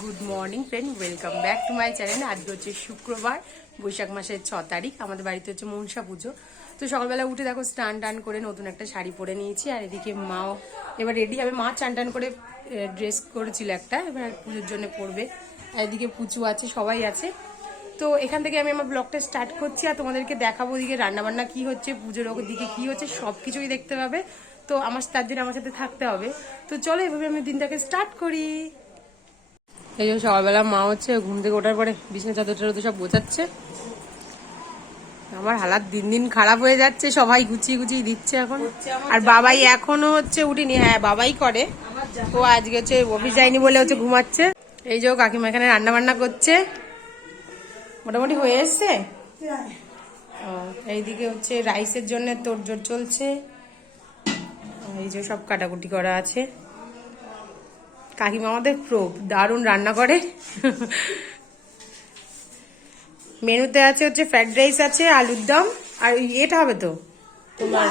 Good morning friend, welcome back to my channel. আজকে হচ্ছে শুক্রবার, বৈশাখ মাসের 6 তারিখ। আমাদের বাড়িতে হচ্ছে মনসা পুজো। তো সকালবেলা উঠে দেখো স্নান টান করে নতুন একটা শাড়ি পরে নিয়েছি। আর এদিকে মাও এবার রেডি হবে। মা চান টান করে ড্রেস করেছিল একটা, এবার পুজোর জন্য পরবে। আর এদিকে পুচু আছে, সবাই আছে। তো এখান থেকে আমি আমার ব্লগটা স্টার্ট করছি আর তোমাদেরকে দেখাবো ওদিকে রান্নাবান্না কি হচ্ছে, পুজোর দিকে কি হচ্ছে, সব কিছুই দেখতে পাবে। তো তার জন্য আমার সাথে থাকতে হবে। তো চলো এভাবে আমি দিনটাকে স্টার্ট করি। এই যে সকালবেলা মা হচ্ছে ঘুম থেকে ওঠার পরে বিছানা চাদর টাদর সব গোছাচ্ছে। আমার হালাত দিন দিন খারাপ হয়ে যাচ্ছে, সবাই গুছিয়ে গুছিয়ে দিচ্ছে এখন। আর বাবাই এখনো হচ্ছে উঠিনি। হ্যাঁ, বাবাই করে। ও আজকে হচ্ছে অফিস যায়নি বলে হচ্ছে ঘুমাচ্ছে। এই যে কাকিমা এখানে রান্না বান্না করছে, মোটামুটি হয়ে এসছে। এইদিকে হচ্ছে রাইসের জন্য তোড়জোড় চলছে। এই যে সব কাটাকুটি করা আছে। কাকিমা আমাদের দারুণ রান্না করে। মেনুতে আছে হচ্ছে ফ্রাইড রাইস আছে, আলুর দম, আর এটা হবে তো তোমার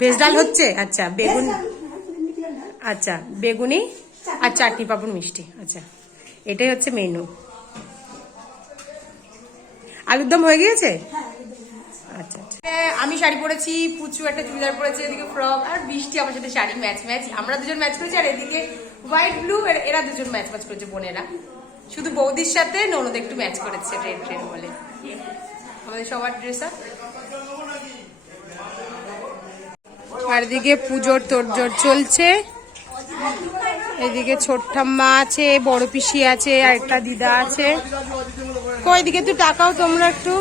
ভেজ ডাল হচ্ছে। আচ্ছা বেগুন, আচ্ছা বেগুনি আর চাটনি পাপড় মিষ্টি। আচ্ছা এটাই হচ্ছে মেনু। আলুর দম হয়ে গিয়েছে। আচ্ছা আচ্ছা, আমি শাড়ি পরেছি, পুচু একটা চুড়িদার পরেছে, এদিকে ফ্রক, আর বৃষ্টি আমার সাথে শাড়ি ম্যাচ ম্যাচ। আমরা দুজন ম্যাচ করেছি। আর এদিকে হোয়াইট ব্লু, এরা দুজন ম্যাচ ম্যাচ করেছে বোনেরা। শুধু বৌদির সাথে ননদ একটু ম্যাচ করেছে, ট্রেন ট্রেন বলে। আমাদের সবার ড্রেস আপ। আর এদিকে পুজোর তোড়জোড় চলছে। এদিকে ছোট ঠাম্মা আছে, বড় পিসি আছে, আর একটা দিদা আছে। কই দিকে একটু টাকাও তোমরা একটু।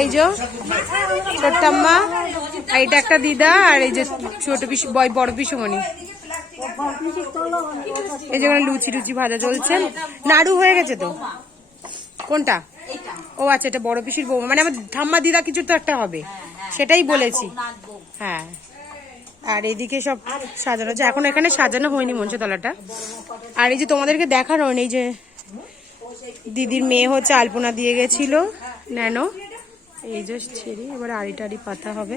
এই যে ছোট ঠাম্মা, আর এটা একটা দিদা, আর এই যে ছোট পিসি বড় পিসুমণি। এই যে লুচি টুচি ভাজা চলছে। নাড়ু হয়ে গেছে তো। কোনটা? ও আচ্ছা, এটা বড় পিসির বউ, মানে আমার ঠাম্মা দিদা কিছু তো একটা হবে, সেটাই বলেছি। হ্যাঁ, আর এদিকে সব সাজানো হচ্ছে। এখন এখানে সাজানো হয়নি মঞ্চতলাটা। আর এই যে তোমাদেরকে দেখানো, এই যে দিদির মেয়ে হচ্ছে আলপনা দিয়ে গেছিল ন্যানো। এই যে ছেড়ি, এবার আড়ি টাড়ি পাতা হবে।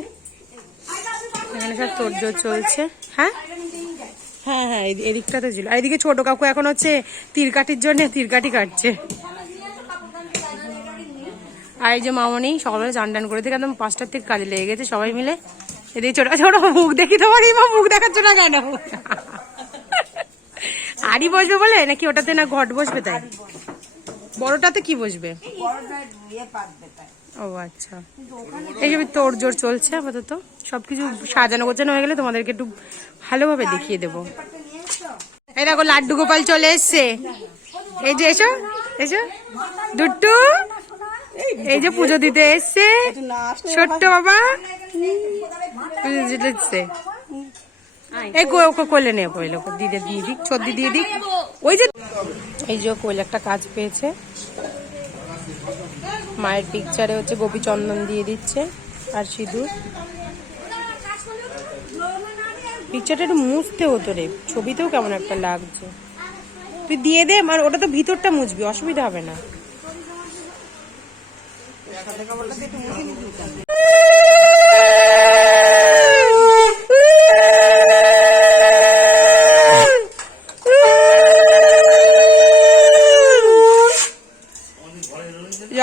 এখানে সব তোড়জোড় চলছে। হ্যাঁ হ্যাঁ হ্যাঁ, এদিকটাতে ছিল। আর এদিকে ছোট কাকু এখন হচ্ছে তীরকাঠির জন্য তীরকাঠি কাটছে। আর এই যে মামনি সকালবেলা চান টান করে থেকে একদম 5টার থেকে কাজে লেগে গেছে সবাই মিলে। এদিকে ছোট ছোট মুখ দেখি তোমার, মা মুখ দেখাচ্ছ না কেন? আড়ি বসবে বলে নাকি ওটাতে, না ঘট বসবে তাই? বড়টাতে কি বসবে? ও আচ্ছা, এইসব তোড়জোড় চলছে আপাতত। সবকিছু সাজানো গোছানো হয়ে গেলে তোমাদেরকে একটু ভালোভাবে দেখিয়ে দেবো। এই দেখো লাড্ডু গোপাল চলে এসছে। এই যে এসো এসো দুট্টু, এই যে পুজো দিতে এসছে ছোট্ট বাবা। এই কোলে নে, কোলে দিদি দিয়ে দিক, সর্দি দিয়ে দিক। ওই যে এই যে কোলে একটা কাজ পেয়েছে, মায়ের পিকচারে হচ্ছে গোপী চন্দন দিয়ে দিচ্ছে আর সিঁদুর। পিকচারটা একটু মুছতে হতো রে, ছবিতেও কেমন একটা লাগছে। তুই দিয়ে দে, আর ওটা তো ভিতরটা মুছবি, অসুবিধা হবে না।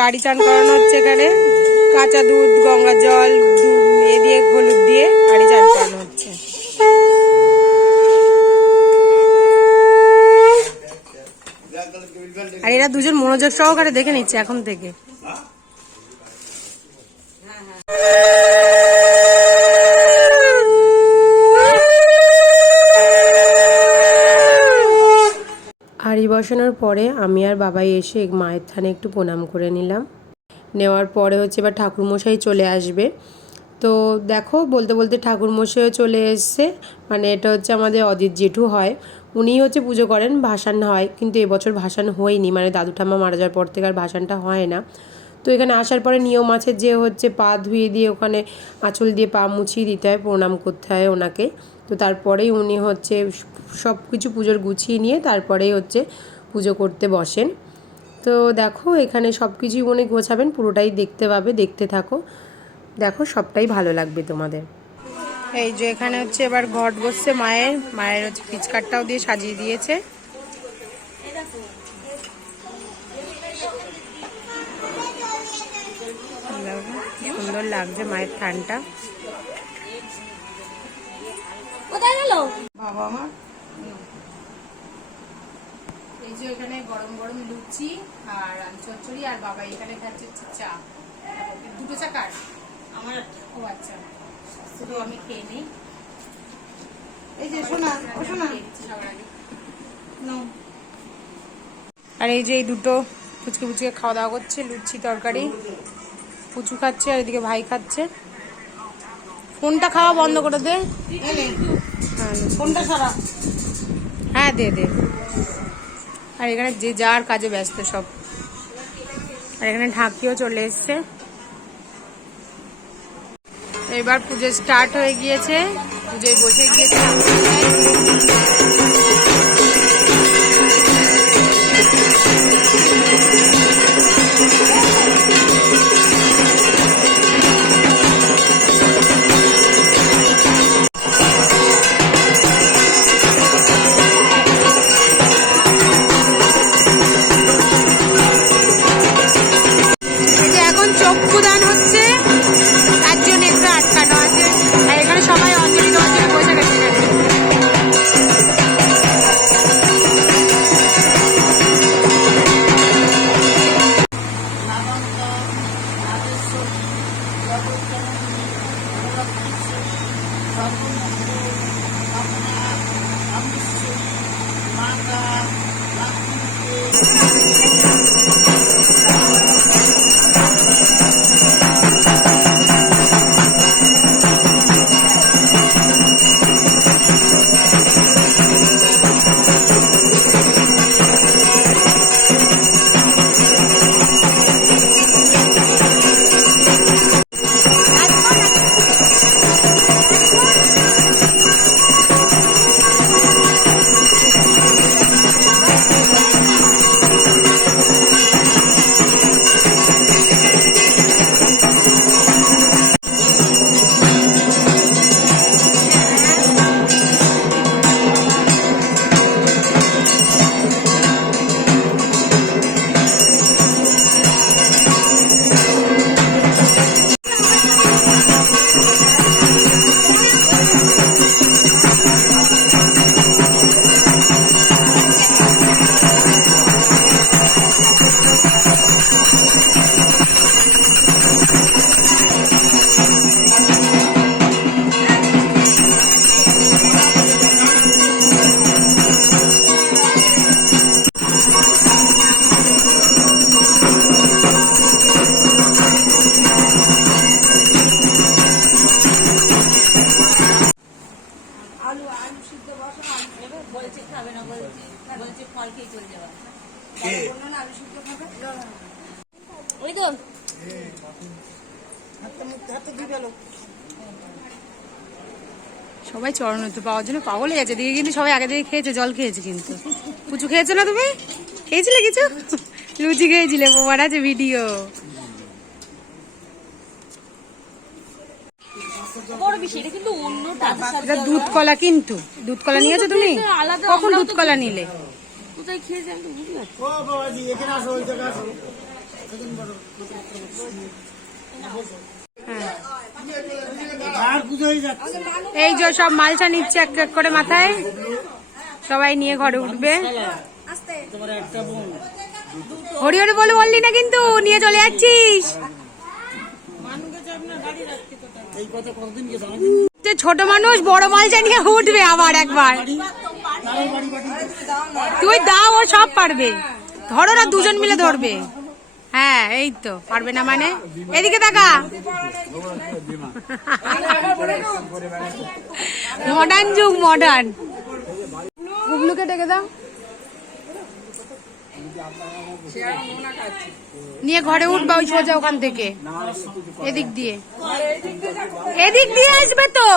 আড়ি চান করানো হচ্ছে এখানে। কাঁচা দুধ, গঙ্গার জল দিয়ে হলুদ দিয়ে আড়ি চান করানো হচ্ছে। আর এরা দুজন মনোযোগ সহকারে দেখে নিচ্ছে এখন থেকে। হাঁড়ি বসানোর পরে আমি আর বাবাই এসে মায়ের থানে একটু প্রণাম করে নিলাম। নেওয়ার পরে হচ্ছে এবার ঠাকুরমশাই চলে আসবে। তো দেখো বলতে বলতে ঠাকুরমশাইও চলে এসছে। মানে এটা হচ্ছে আমাদের অজিত জেঠু হয়, উনিই হচ্ছে পুজো করেন, ভাসান হয়। কিন্তু এবছর ভাসান হয়নি, মানে দাদু ঠাম্মা মারা যাওয়ার পর থেকে আর ভাসানটা হয় না। তো এখানে আসার পরে নিয়ম আছে যে হচ্ছে পা ধুয়ে দিয়ে ওখানে আঁচল দিয়ে পা মুছিয়ে দিতে হয়, প্রণাম করতে হয় ওনাকে। তো তারপরেই উনি হচ্ছে সব কিছু পুজোর গুছিয়ে নিয়ে তারপরেই হচ্ছে পুজো করতে বসেন। তো দেখো এখানে সব কিছুই উনি গোছাবেন, পুরোটাই দেখতে পাবে, দেখতে থাকো। দেখো সবটাই ভালো লাগবে তোমাদের। এই যে এখানে হচ্ছে এবার ঘট বসছে মায়ের হচ্ছে পিচকারটাও দিয়ে সাজিয়ে দিয়েছে। সুন্দর লাগছে মায়ের থানটা। কোথায় গেল বাবা আমার? এই যে এখানে গরম গরম লুচি আর আলু চচ্চড়ি, আর বাবা এখানে খাচ্ছে চা। দুটো চা কার? আমার। ও আচ্ছা, শুধু আমি খেয়ে নিই। এই যে শোনা, ও শোনা। আর এই যে এই দুটো ফুচকে ফুচকে খাওয়া দাওয়া করছে, লুচি তরকারি। পুচু খাচ্ছে আর এদিকে ভাই খাচ্ছে। ফোনটা খাওয়া বন্ধ করে দে। ফোনটা সারা। হ্যাঁ দে দে। আর এখানে যে যার কাজে ব্যস্ত সব। আর এখানে ঢাকিও চলে এসছে। এবার পুজো স্টার্ট হয়ে গিয়েছে, পুজোয় বসে গিয়েছে। চক্ষুদান হচ্ছে, তার জন্য একটু আটকানো আছে। আর এখানে সবাই অঞ্জলি দেওয়ার জন্য বসে গেছে। ওই তো সবাই চরণত পাওয়ার জন্য পাগল হয়ে গেছে দিকে, কিন্তু সবাই আগে থেকে খেয়েছে, জল খেয়েছে। কিন্তু পুচু খেয়েছো না? তুমি খেয়েছিলে কিছু? লুচি খেয়েছিলে? বোমার আছে ভিডিও। দুধ কলা, কিন্তু দুধ কলা নিয়েছো তুমি? কখন দুধ কলা নিলে? কোথায় খেয়েছি আমি তো বুঝতে পারছি। এই যে সব মালটা নিচ্ছে এক এক করে মাথায়, সবাই নিয়ে ঘরে উঠবে। হরি হরি বলে বললি না কিন্তু, নিয়ে চলে যাচ্ছিস। ছোট মানুষ বড় মালটা নিয়ে উঠবে আবার একবার। তুই দাও, ও সব পারবে। ধরো না, দুজন মিলে ধরবে। হ্যাঁ এই তো, পারবে না মানে? এদিকে তাকা। মডার্ন যুগ, মডার্ন। গুবলুকে ডেকে দাও, নিয়ে ঘরে উঠবা। ওই সোজা ওখান থেকে এদিক দিয়ে, এদিক দিয়ে আসবে তো।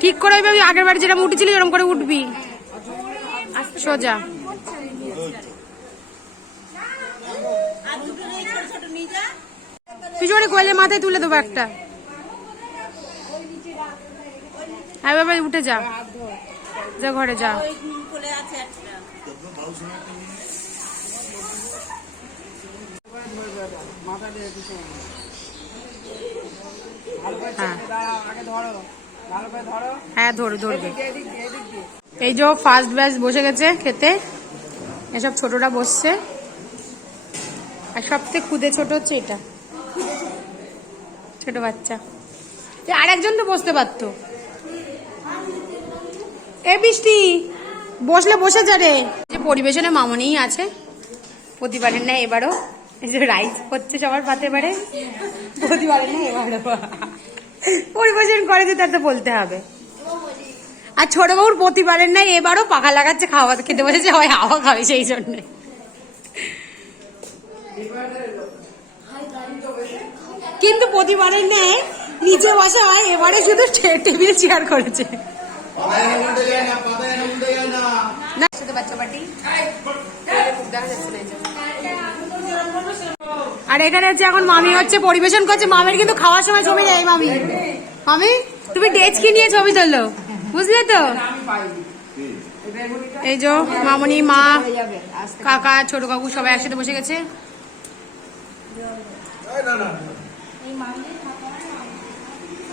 ঠিক করে আগের বাড়ি যেরকম উঠেছিলি এরকম করে উঠবি সোজা। পিছনে কোয়েলের মাথায় তুলে দেবো একটা। হ্যাঁ বাবা উঠে যা, যা ঘরে যা। হ্যাঁ ধরো ধরবে। এই যে ফার্স্ট ব্যাচ বসে গেছে খেতে, এসব ছোটরা বসছে। আর সবথেকে খুদে ছোট হচ্ছে এটা, ছোট বাচ্চা। আর একজন তো বসতে পারতো। এ বৃষ্টি বসলে বসে যা রে। যে পরিবেশনে মামনিই আছে প্রতিবারের না এবারও। এই যে রাইস হচ্ছে সবার পাতে পারে, প্রতিবারের না এবারও পরিবেশন করে যে তার তো বলতে হবে। আর ছোট বাবুর প্রতিবারের নাই এবারও পাখা লাগাচ্ছে, খাওয়া খেতে বসেছে, হয় হাওয়া খাবে সেই জন্যে। কিন্তু প্রতিবারের নেয় নিচে বসা হয়, এবারে শুধু টেবিল চেয়ার করেছে। না শুধু বাচ্চা পার্টি। আর এখানে হচ্ছে এখন মামি হচ্ছে পরিবেশন করছে। মামির কিন্তু খাওয়ার সময় ছবি যায়। মামি মামি তুমি ডেচকি নিয়ে ছবি তুললো, বুঝলে তো? এই যে মামনি, মা, কাকা, ছোট কাকু সবাই একসাথে বসে গেছে।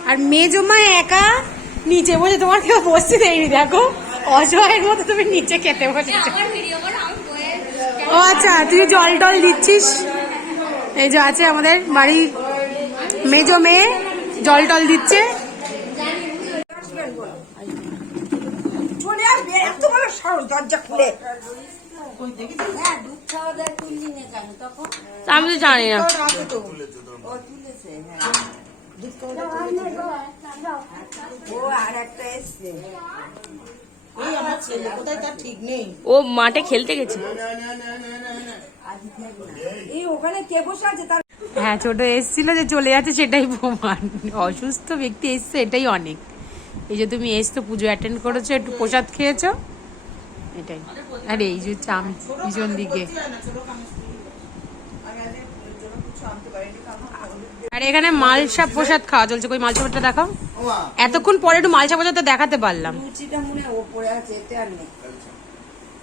আর মেজো মা একা নিচে বসে, তোমার কেউ বসতে দেয়নি। দেখো অসহায়ের মতো তুমি নিচে খেতে বসেছো। ও আচ্ছা, তুই জল টল দিচ্ছিস। এই যে আছে আমাদের বাড়ি মেজো মেয়ে, জল টল দিচ্ছে। আমি তো জানি না। ও মাঠে খেলতে গেছে। হ্যাঁ ছোট এসছিল যে চলে যাচ্ছে সেটাই প্রমাণ। অসুস্থ ব্যক্তি এসছে এটাই অনেক। এই যে তুমি এসছো, পুজো অ্যাটেন্ড করেছো, একটু প্রসাদ খেয়েছো, এটাই। আরে এই যে আমি পিছন দিকে। আর এখানে মালসা প্রসাদ খাওয়া চলছে। কই মালসা প্রসাদটা দেখাও। এতক্ষণ পরে একটু মালসা প্রসাদটা দেখাতে পারলাম।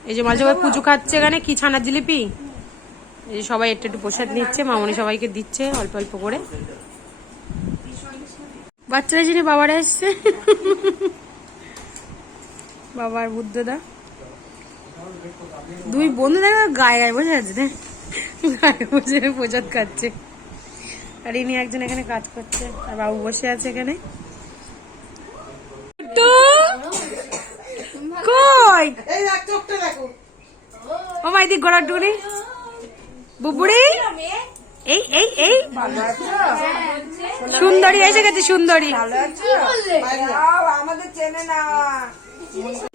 এই যে মালসা পুজো খাচ্ছে এখানে। কি ছানার জিলিপি। এই যে সবাই একটু একটু প্রসাদ নিচ্ছে, মামনি সবাইকে দিচ্ছে অল্প অল্প করে। বাচ্চারা যিনি বাবারা এসছে, বাবার বুদ্ধদা, দুই বন্ধু দেখা গায়ে গায়ে বসে আছে, গায়ে বসে প্রসাদ খাচ্ছে। আর ইনি একজন এখানে কাজ করছে, আর বাবু বসে আছে এখানে। কই ও মাই দিক গোড়ার ডুনি বুবুড়ি। এই এই এই সুন্দরী এসে গেছে, সুন্দরী।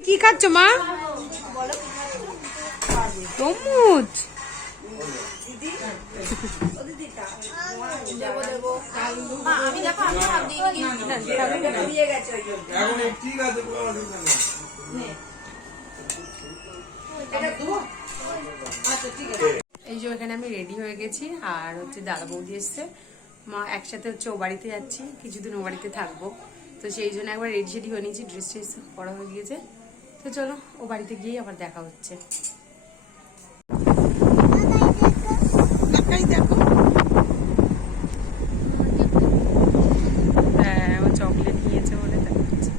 কি খাচ্ছ মা? তরমুজ। এই যে এখানে আমি রেডি হয়ে গেছি, আর হচ্ছে দাদা বৌদি এসছে, মা একসাথে হচ্ছে ও বাড়িতে যাচ্ছি, কিছুদিন ও বাড়িতে থাকবো। তো সেই জন্য একবার রেডি সেডি হয়ে নিয়েছি, ড্রেস ট্রেস পরা হয়ে গিয়েছে। তো চলো ও বাড়িতে গিয়ে আবার দেখা হচ্ছে। হ্যাঁ ও চকলেট নিয়েছে বলে দেখাচ্ছে।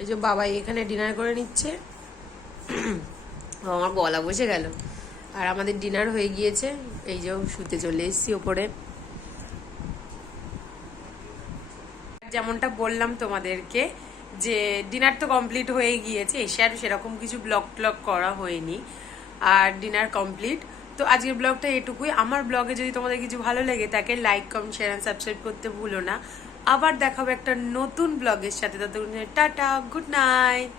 এই যে বাবা এখানে ডিনার করে নিচ্ছে। আমার গলা বসে গেল। আর আমাদের ডিনার হয়ে গিয়েছে। এই যে শুতে চলে এসেছি ওপরে। যেমনটা বললাম তোমাদেরকে যে ডিনার তো কমপ্লিট হয়ে গিয়েছে, এসে আর সেরকম কিছু ব্লগ ট্লগ করা হয়নি। আর ডিনার কমপ্লিট। তো আজকের ব্লগটা এটুকুই। আমার ব্লগে যদি তোমাদের কিছু ভালো লাগে তাকে like, comment, share and subscribe করতে ভুলো না। আবার দেখাবো একটা নতুন ব্লগের সাথে। ততক্ষণ টাটা, গুড নাইট।